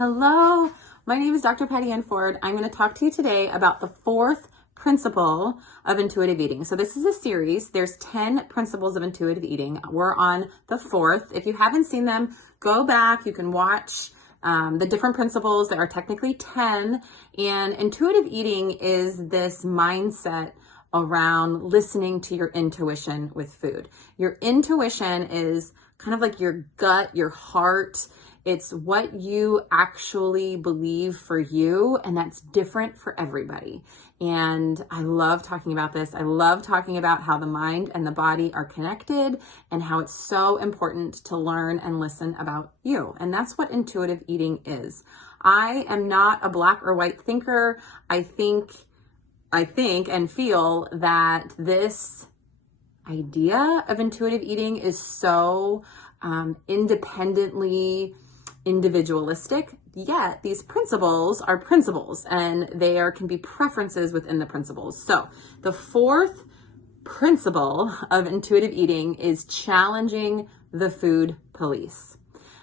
Hello, my name is Dr. Patty Ann Ford. I'm going to talk to you today about the fourth principle of intuitive eating. So this is a series. There's 10 principles of intuitive eating. We're on the fourth. If you haven't seen them, go back. You can watch the different principles. There are technically 10. And intuitive eating is this mindset around listening to your intuition with food. Your intuition is kind of like your gut, your heart. It's what you actually believe for you, and that's different for everybody. And I love talking about this. I love talking about how the mind and the body are connected and how it's so important to learn and listen about you. And that's what intuitive eating is. I am not a black or white thinker. I think and feel that this idea of intuitive eating is so independently individualistic, yet these principles are principles and can be preferences within the principles. So the fourth principle of intuitive eating is challenging the food police.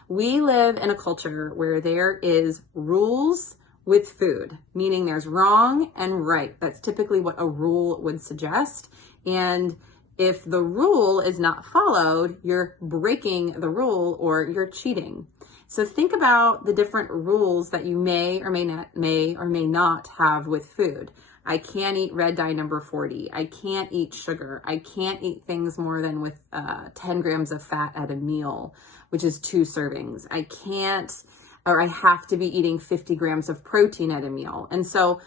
We live in a culture where there is rules with food, meaning there's wrong and right. That's typically what a rule would suggest. And if the rule is not followed, you're breaking the rule or you're cheating. So think about the different rules that you may or may not have with food. I can't eat red dye number 40. I can't eat sugar. I can't eat things more than with 10 grams of fat at a meal, which is 2 servings. I have to be eating 50 grams of protein at a meal. And so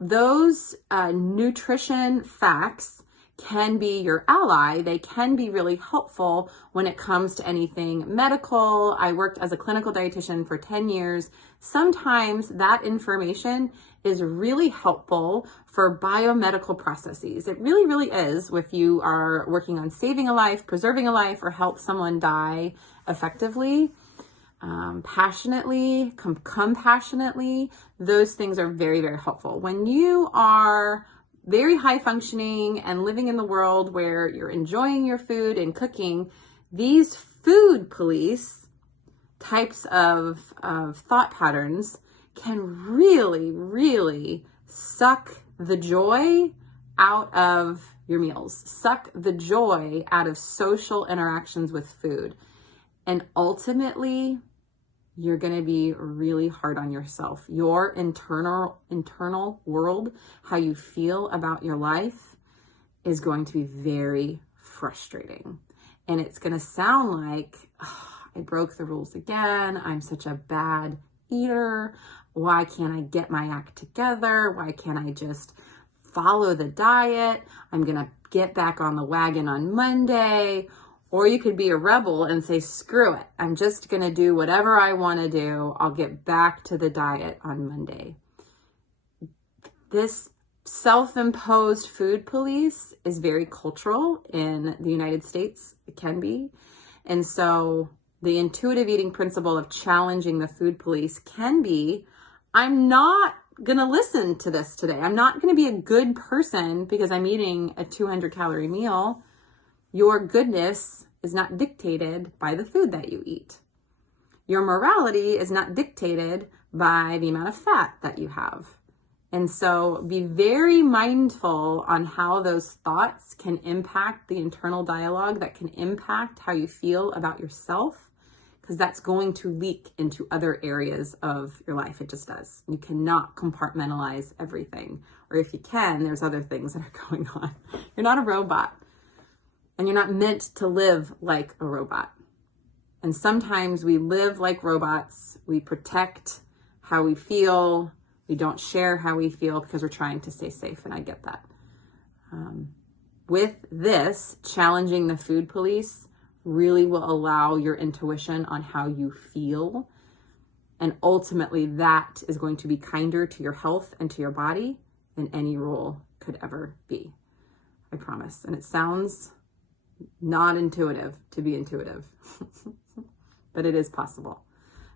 those nutrition facts can be your ally. They can be really helpful when it comes to anything medical. I worked as a clinical dietitian for 10 years. Sometimes that information is really helpful for biomedical processes. It really, really is if you are working on saving a life, preserving a life, or help someone die effectively, passionately, compassionately. Those things are very, very helpful. When you are very high functioning and living in the world where you're enjoying your food and cooking, these food police types of thought patterns can really, really suck the joy out of your meals, suck the joy out of social interactions with food. And ultimately, you're going to be really hard on yourself. Your internal world, how you feel about your life, is going to be very frustrating. And it's going to sound like, oh, I broke the rules again. I'm such a bad eater. Why can't I get my act together? Why can't I just follow the diet? I'm going to get back on the wagon on Monday. Or you could be a rebel and say, screw it. I'm just going to do whatever I want to do. I'll get back to the diet on Monday. This self-imposed food police is very cultural in the United States. It can be. And so the intuitive eating principle of challenging the food police can be, I'm not going to listen to this today. I'm not going to be a good person because I'm eating a 200-calorie meal. Your goodness is not dictated by the food that you eat. Your morality is not dictated by the amount of fat that you have. And so be very mindful on how those thoughts can impact the internal dialogue, that can impact how you feel about yourself, because that's going to leak into other areas of your life. It just does. You cannot compartmentalize everything. Or if you can, there's other things that are going on. You're not a robot. And you're not meant to live like a robot. And sometimes we live like robots. We protect how we feel. We don't share how we feel because we're trying to stay safe. And I get that. With this, challenging the food police really will allow your intuition on how you feel. And ultimately, that is going to be kinder to your health and to your body than any rule could ever be. I promise. And it sounds not intuitive to be intuitive, but it is possible.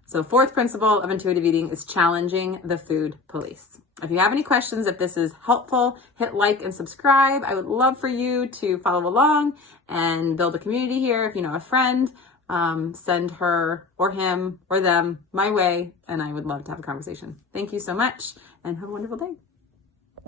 So fourth principle of intuitive eating is challenging the food police. If you have any questions, if this is helpful, hit like and subscribe. I would love for you to follow along and build a community here. If you know a friend send her or him or them my way, and I would love to have a conversation. Thank you so much, and have a wonderful day.